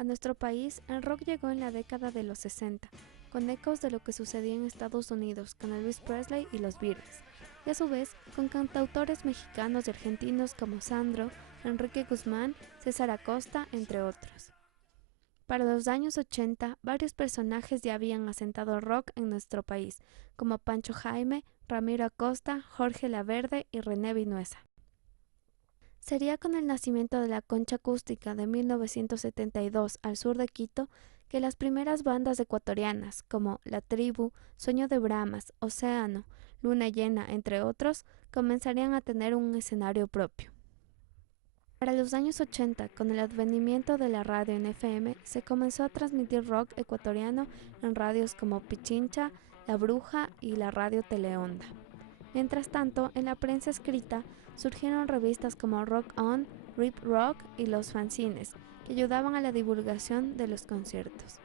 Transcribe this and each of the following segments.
A nuestro país, el rock llegó en la década de los 60, con ecos de lo que sucedía en Estados Unidos con Elvis Presley y los Beatles, y a su vez con cantautores mexicanos y argentinos como Sandro, Enrique Guzmán, César Acosta, entre otros. Para los años 80, varios personajes ya habían asentado rock en nuestro país, como Pancho Jaime, Ramiro Acosta, Jorge Laverde y René Vinuesa. Sería con el nacimiento de la Concha Acústica de 1972 al sur de Quito que las primeras bandas ecuatorianas como La Tribu, Sueño de Bramas, Océano, Luna Llena, entre otros, comenzarían a tener un escenario propio. Para los años 80, con el advenimiento de la radio en FM, se comenzó a transmitir rock ecuatoriano en radios como Pichincha, La Bruja y la radio Teleonda. Mientras tanto, en la prensa escrita surgieron revistas como Rock On, Rip Rock y los fanzines, que ayudaban a la divulgación de los conciertos.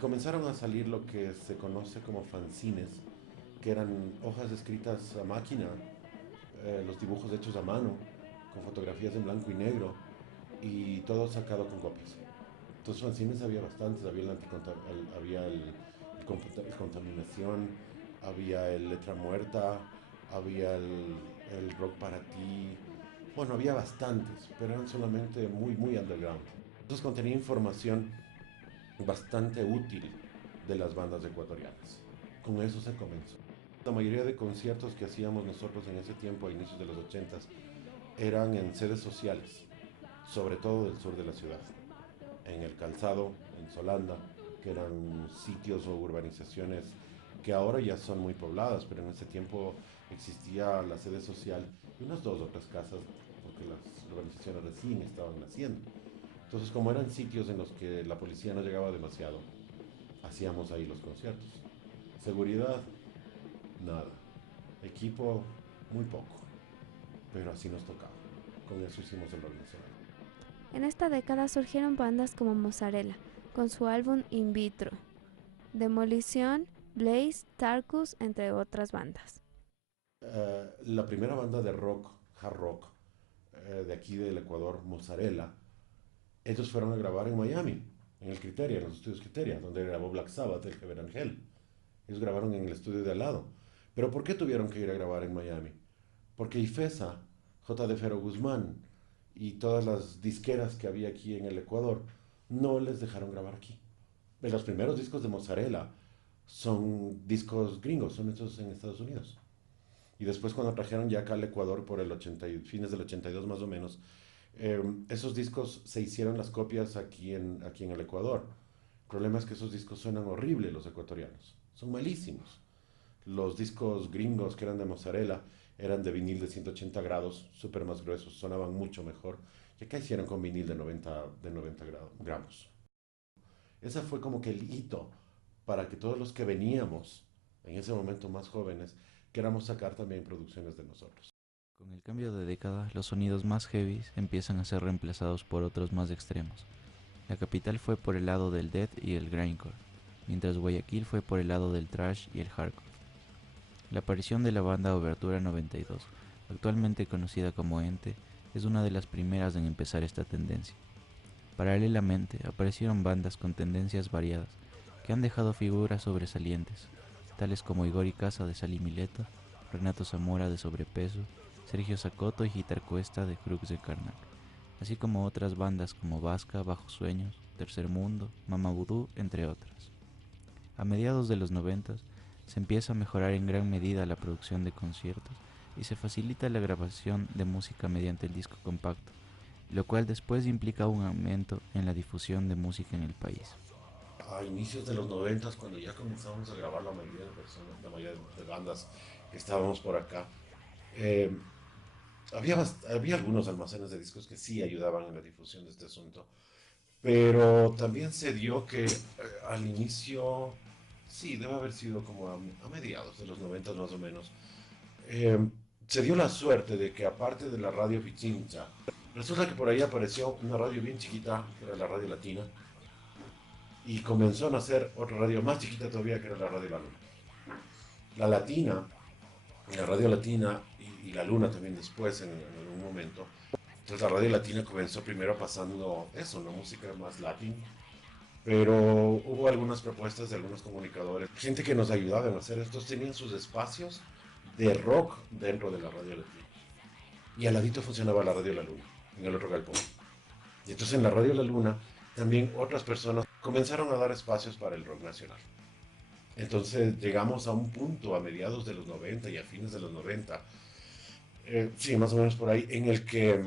Comenzaron a salir lo que se conoce como fanzines, que eran hojas escritas a máquina, los dibujos hechos a mano, con fotografías en blanco y negro, y todo sacado con copias. Entonces fanzines había bastantes, había el contaminación, había el letra muerta, había el rock para ti. Bueno, había bastantes, pero eran solamente muy underground. Entonces contenía información bastante útil de las bandas ecuatorianas. Con eso se comenzó. La mayoría de conciertos que hacíamos nosotros en ese tiempo, a inicios de los 80s, eran en sedes sociales, sobre todo del sur de la ciudad, en El Calzado, en Solanda, que eran sitios o urbanizaciones que ahora ya son muy pobladas, pero en ese tiempo existía la sede social y unas dos o tres casas, porque las urbanizaciones recién estaban naciendo. Entonces, como eran sitios en los que la policía no llegaba demasiado, hacíamos ahí los conciertos. Seguridad, nada. Equipo, muy poco. Pero así nos tocaba. Con eso hicimos el rock nacional. En esta década surgieron bandas como Mozzarella, con su álbum In Vitro, Demolición, Blaze, Tarkus, entre otras bandas. La primera banda de rock, hard rock, de aquí del Ecuador, Mozzarella, ellos fueron a grabar en Miami, en el Criteria, en los estudios Criteria, donde grabó Black Sabbath, el Heaven Angel. Ellos grabaron en el estudio de al lado. Pero ¿por qué tuvieron que ir a grabar en Miami? Porque IFESA, J. Fero Guzmán y todas las disqueras que había aquí en el Ecuador no les dejaron grabar aquí. Los primeros discos de Mozzarella son discos gringos, son hechos en Estados Unidos. Y después cuando trajeron ya acá al Ecuador por el 80, fines del 82 más o menos, esos discos se hicieron las copias aquí en el Ecuador. El problema es que esos discos suenan horrible los ecuatorianos, son malísimos. Los discos gringos que eran de mozzarella eran de vinil de 180 grados, súper más gruesos, sonaban mucho mejor. Y acá hicieron con vinil de 90 gramos. Ese fue como que el hito para que todos los que veníamos, en ese momento más jóvenes, queramos sacar también producciones de nosotros. Con el cambio de década, los sonidos más heavies empiezan a ser reemplazados por otros más extremos. La capital fue por el lado del death y el grindcore, mientras Guayaquil fue por el lado del thrash y el hardcore. La aparición de la banda Obertura 92, actualmente conocida como Ente, es una de las primeras en empezar esta tendencia. Paralelamente, aparecieron bandas con tendencias variadas, que han dejado figuras sobresalientes, tales como Igor y Casa de Sal y Mileto, Renato Zamora de Sobrepeso, Sergio Zacoto y Gitar Cuesta de Crux de Carnac, así como otras bandas como Vasca, Bajo Sueños, Tercer Mundo, Mama Vudú, entre otras. A mediados de los 90 se empieza a mejorar en gran medida la producción de conciertos y se facilita la grabación de música mediante el disco compacto, lo cual después implica un aumento en la difusión de música en el país. A inicios de los 90, cuando ya comenzamos a grabar la mayoría de personas, la mayoría de bandas que estábamos por acá, eh, había algunos almacenes de discos que sí ayudaban en la difusión de este asunto, pero también se dio que al inicio, sí, debe haber sido como a mediados de los 90 más o menos, eh, se dio la suerte de que aparte de la radio Pichincha, resulta que por ahí apareció una radio bien chiquita, que era la Radio Latina, y comenzó a nacer otra radio más chiquita todavía, que era la Radio La Luna. La Latina, la Radio Latina y la Luna también después, en algún momento, Entonces la radio latina comenzó primero pasando eso, una música más latina, pero hubo algunas propuestas de algunos comunicadores, gente que nos ayudaba a hacer esto, tenían sus espacios de rock dentro de la radio latina. Y al ladito funcionaba la radio La Luna, en el otro galpón. Y entonces en la radio La Luna también otras personas comenzaron a dar espacios para el rock nacional. Entonces llegamos a un punto a mediados de los 90 y a fines de los 90, sí, más o menos por ahí, en el que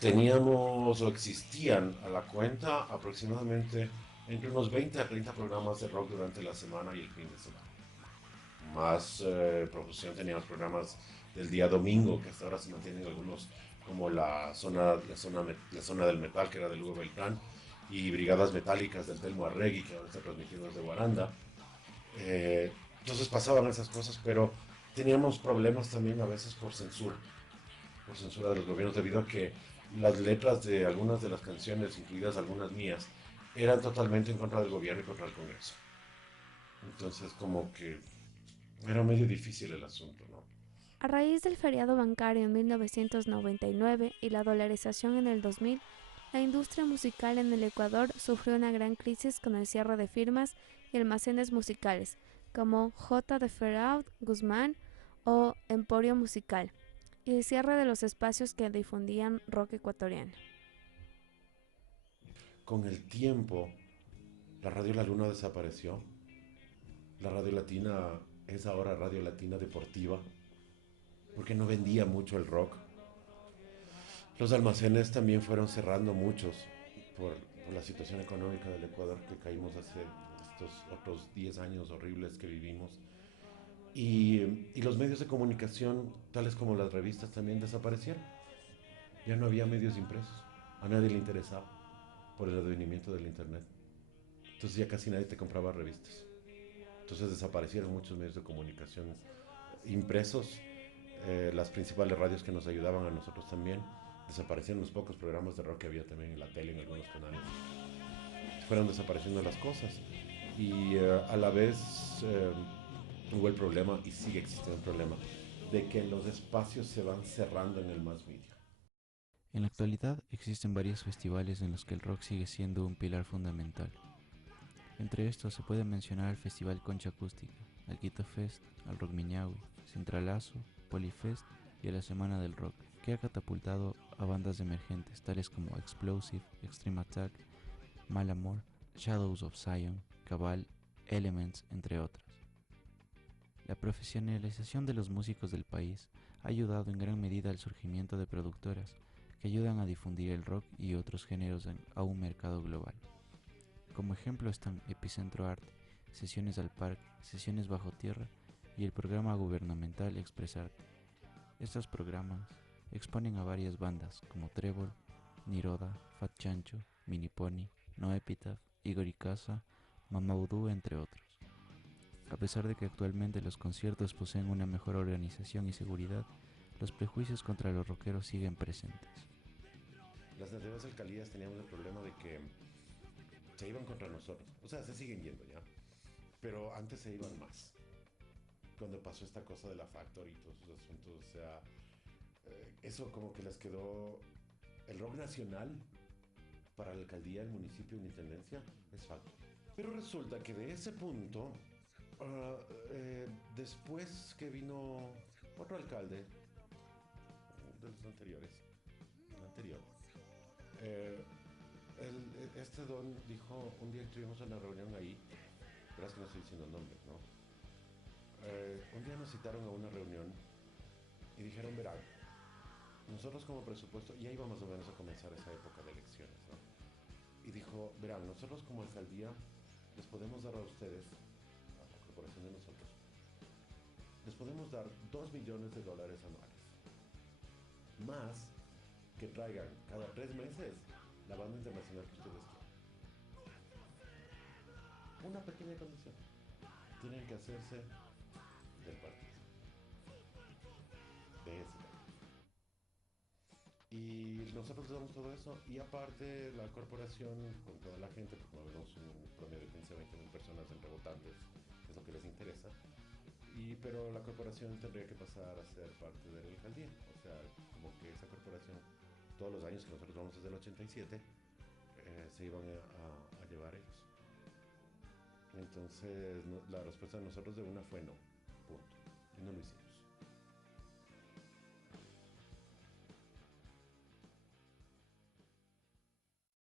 teníamos o existían a la cuenta aproximadamente entre unos 20 a 30 programas de rock durante la semana y el fin de semana. Más profusión teníamos programas del día domingo, que hasta ahora se mantienen algunos, como la zona del metal, que era de Lugo Beltrán, y Brigadas Metálicas del Telmo Arregui, que ahora está transmitiendo desde Guaranda. Entonces pasaban esas cosas, pero teníamos problemas también a veces por censura de los gobiernos, debido a que las letras de algunas de las canciones, incluidas algunas mías, eran totalmente en contra del gobierno y contra el Congreso. Entonces como que era medio difícil el asunto, ¿no? A raíz del feriado bancario en 1999 y la dolarización en el 2000, la industria musical en el Ecuador sufrió una gran crisis con el cierre de firmas y almacenes musicales, como J. de Ferraud Guzmán o Emporio Musical, y el cierre de los espacios que difundían rock ecuatoriano. Con el tiempo, la Radio La Luna desapareció. La Radio Latina es ahora Radio Latina Deportiva, porque no vendía mucho el rock. Los almacenes también fueron cerrando muchos por la situación económica del Ecuador que caímos hace estos otros 10 años horribles que vivimos. Y los medios de comunicación, tales como las revistas, también desaparecieron. Ya no había medios impresos. A nadie le interesaba por el advenimiento del Internet. Entonces ya casi nadie te compraba revistas. Entonces desaparecieron muchos medios de comunicación impresos. Las principales radios que nos ayudaban a nosotros también. Desaparecieron los pocos programas de rock que había también en la tele, en algunos canales. Fueron desapareciendo las cosas. Y a la vez hubo el problema, y sigue existiendo el problema, de que los espacios se van cerrando en el mass media. En la actualidad existen varios festivales en los que el rock sigue siendo un pilar fundamental. Entre estos se puede mencionar al Festival Concha Acústica, al Quito Fest, al Rock Miñahui, Centralazo, Polifest y a la Semana del Rock, que ha catapultado a bandas emergentes tales como Explosive, Extreme Attack, Mal Amor, Shadows of Zion, Cabal, Elements, entre otros. La profesionalización de los músicos del país ha ayudado en gran medida al surgimiento de productoras que ayudan a difundir el rock y otros géneros a un mercado global. Como ejemplo están Epicentro Arte, Sesiones al Parque, Sesiones Bajo Tierra y el programa gubernamental Expresarte. Estos programas exponen a varias bandas como Trébol, Niroda, Fat Chancho, Mini Pony, No Epitaph, Igor Icaza, Mama Voodoo, entre otros. A pesar de que actualmente los conciertos poseen una mejor organización y seguridad, los prejuicios contra los rockeros siguen presentes. Las antiguas alcaldías teníamos el problema de que se iban contra nosotros. O sea, se siguen yendo ya. Pero antes se iban más. Cuando pasó esta cosa de la Factory y todos esos asuntos, o sea, eso como que les quedó. El rock nacional para la alcaldía, el municipio, la intendencia, es Factory. Pero resulta que de ese punto, después que vino otro alcalde de los anteriores, el anterior, este don dijo, un día estuvimos en una reunión ahí, verás que no estoy diciendo nombres, ¿no? Un día nos citaron a una reunión y dijeron, verán, nosotros como presupuesto, ya iba más o menos a comenzar esa época de elecciones, ¿no? Y dijo, verán, nosotros como alcaldía les podemos dar a ustedes, a la corporación de nosotros, les podemos dar $2 millones anuales, más que traigan cada 3 meses la banda internacional que ustedes quieran. Una pequeña condición, tienen que hacerse del partido, de ese partido. Y nosotros les damos todo eso, y aparte la corporación, con toda la gente, porque vemos un promedio de 15 a 20 mil personas entre votantes, que es lo que les interesa, pero la corporación tendría que pasar a ser parte de la alcaldía, o sea, como que esa corporación años, que nosotros vamos desde el 87, se iban a llevar ellos. Entonces la respuesta de nosotros de una fue no, punto, y no lo hicimos.